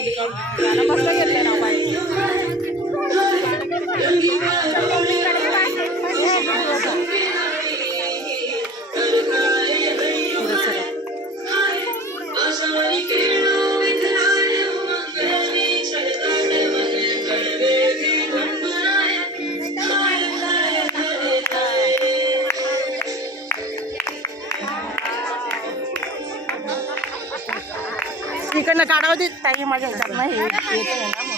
मस्त घेतले ना बाई. तिकडनं काढावं देत काही माझ्या ह्याच्यात नाही येते ना म्हणून.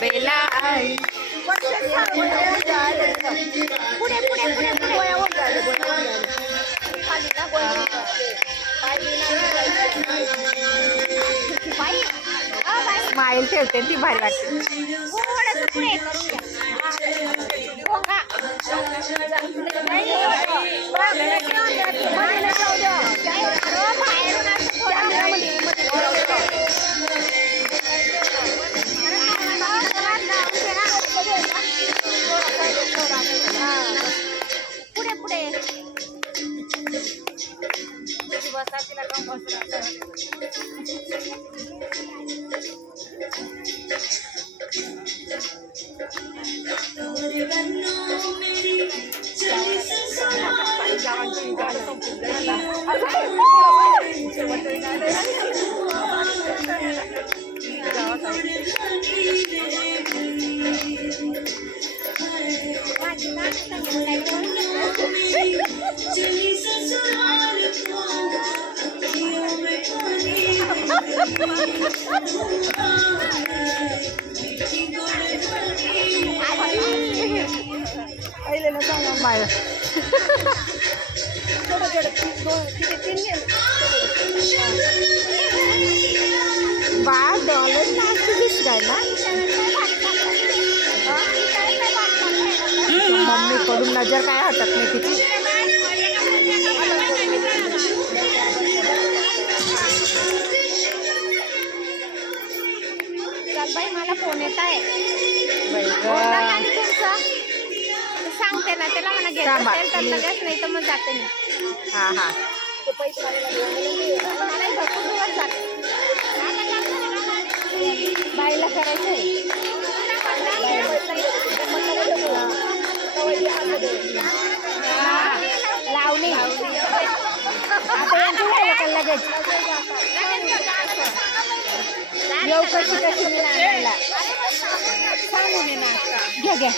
बेला स्माईल ठेवते ती भारी वाटते. मम्मी कडून नजर काय हटत नाही तिची. बाई मला फोन येत आहे सांगते ना त्याला मला घेत असेल तर लगेच नाही तर मग जाते मी. हा हा बाईला करायचंय लावणी लगेच येऊ कशी कशी सांगू मी ना घ्या घ्या.